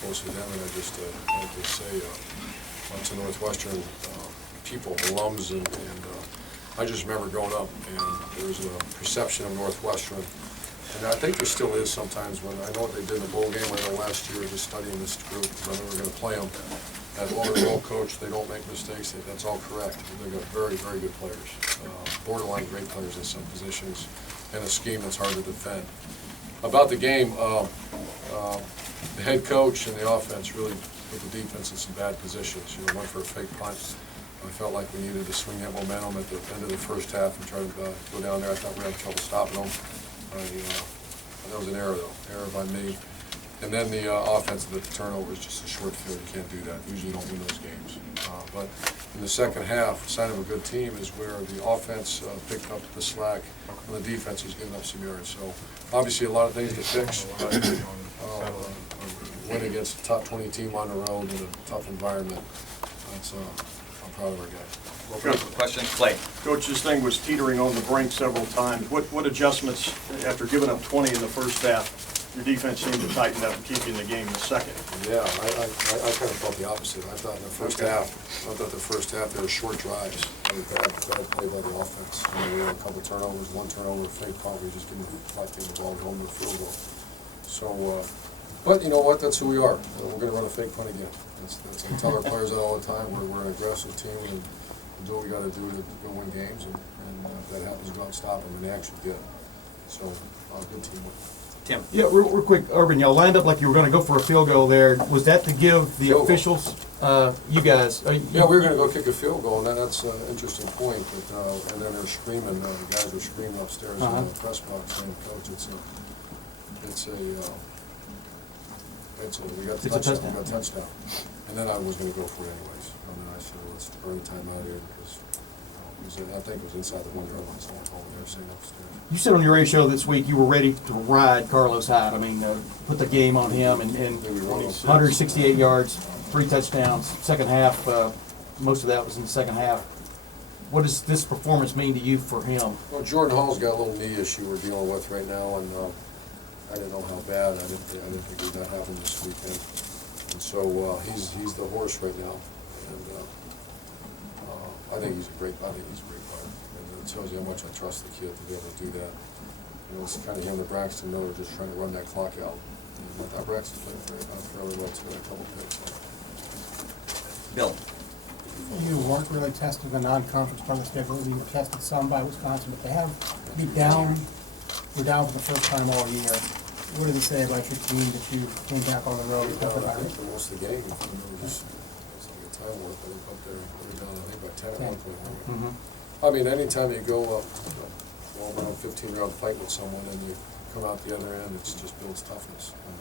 close with them, and I just like to say, to Northwestern people, alums, and I just remember growing up, and there was a perception of Northwestern, and I think there still is sometimes when I know what they did in the bowl game. I know last year, just studying this group, because I know we're going to play them. As well as well coached, they don't make mistakes. That's all correct. They've got very, very good players, borderline great players in some positions, and a scheme that's hard to defend. About the game, the head coach and the offense really put the defense in some bad positions. You know, went for a fake punt. I felt like we needed to swing that momentum at the end of the first half and try to go down there. I thought we had trouble stopping them. That was an error, though. Error by me. And then the offense, the turnover is just a short field. You can't do that. Usually you don't win those games. But in the second half, sign of a good team is where the offense picked up the slack and the defense was giving up some yards. So obviously a lot of things to fix. But win against a top 20 team on the road in a tough environment. I'm proud of our guys. Well, question, Clay. Coach, this thing was teetering on the brink several times. What adjustments, after giving up 20 in the first half, your defense seemed to tighten up and keep you in the game in the second? Yeah, I kind of felt the opposite. I thought in the first half, there were short drives. I mean, bad play by the offense. We had a couple turnovers, one turnover, fake punt. We just didn't like getting the ball going to the field goal. So, but you know what? That's who we are. We're going to run a fake punt again. I tell our players that all the time. We're an aggressive team, and do what we got to do to go win games. And if that happens, go out and stop them. And they actually did. So, good teamwork. Tim. Yeah, real quick, Urban, y'all lined up like you were going to go for a field goal there. Was that to give the officials, you guys? Yeah, we were going to go kick a field goal, and that's an interesting point. But, and then they're screaming, the guys were screaming upstairs in the press box saying, Coach, we got the touchdown. We got a touchdown. And then I was going to go for it anyways. And then I said, let's burn the time out here because I think it was inside the 1 yard line. So I told them they were sitting upstairs. You said on your radio show this week you were ready to ride Carlos Hyde. I mean, put the game on him and 168 yards, 3 touchdowns. Second half, most of that was in the second half. What does this performance mean to you for him? Well, Jordan Hall's got a little knee issue we're dealing with right now, and I didn't know how bad. I didn't think it would not happen this weekend. And so he's the horse right now, and I think he's a great player. And it tells you how much I trust the kid to be able to do that. You know, it's kind of him and Braxton Miller just trying to run that clock out. And I thought Braxton played fairly well too, a couple picks. Bill. You weren't really tested the non-conference part of the schedule. You were tested some by Wisconsin, but they have beat down. We're down for the first time all year. What did it say about your team that you came back on the road? I think for most of the game, it was like a time warp, but up there, we're down, I think, by 10 at one point. I mean, anytime you go up, around 15-round fight with someone and you come out the other end, it just builds toughness. And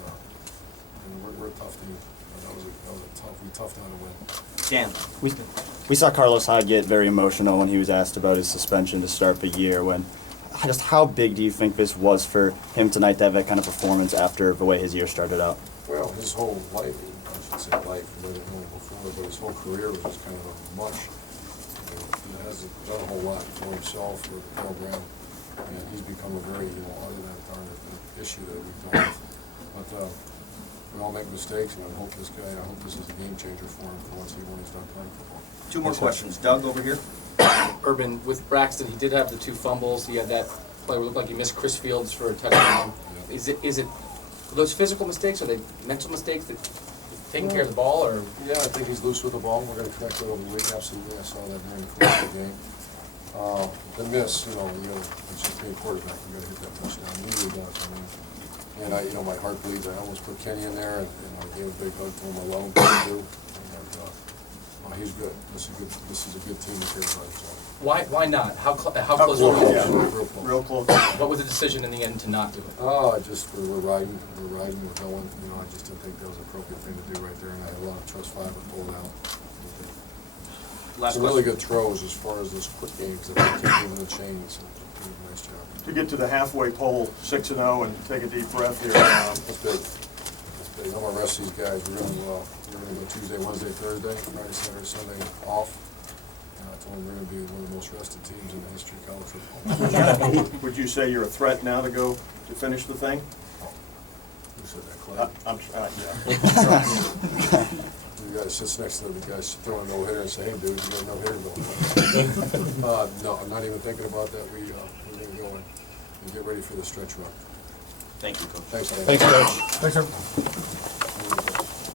we're a tough team. That was a tough time to win. Dan. We saw Carlos Hyde get very emotional when he was asked about his suspension to start the year. Just how big do you think this was for him tonight to have that kind of performance after the way his year started out? Well, his whole life, I should say life, I didn't know him before, but his whole career was just kind of a mush. He hasn't done a whole lot for himself or the program, and he's become a very, other than that darn issue that we've dealt with. But we all make mistakes, and I hope this is a game changer for him for when he's done playing football. 2 more questions. Doug, over here. Urban, with Braxton, he did have the 2 fumbles. He had that play where it looked like he missed Chris Fields for a touchdown. Yeah. Is it those physical mistakes? Are they mental mistakes that taking care of the ball? Or yeah, I think he's loose with the ball. We're going to correct it over the week. Absolutely, I saw that during the course of the game. The miss, it's just being a quarterback. You got to hit that touchdown. He really does. I mean, and my heart bleeds. I almost put Kenny in there, and I gave a big hug to him. I love him too. He's good. This is a good team here. So. Why not? How close were you? Yeah, real close. What was the decision in the end to not do it? We're riding, we're going. I just didn't think that was an appropriate thing to do right there, and I had a lot of trust 5 and pulled out. Some really good throws as far as those quick games that they keep moving the chains. And did a nice job. To get to the halfway pole, 6-0, and take a deep breath here. That's big. I'm going to rest these guys. We're going to go Tuesday, Wednesday, Thursday, Friday, Saturday, Sunday off. I told them we're going to be one of the most rested teams in the history of college football. Would you say you're a threat now to go to finish the thing? Who said that, Clay. Yeah. The guy sits next to the guy throwing a no-hitter and say, hey, dude, you got a no-hitter going. No, I'm not even thinking about that. We're gonna go in and get ready for the stretch run. Thank you, Coach. Thanks, Dan. Thanks, Coach. Thanks, sir.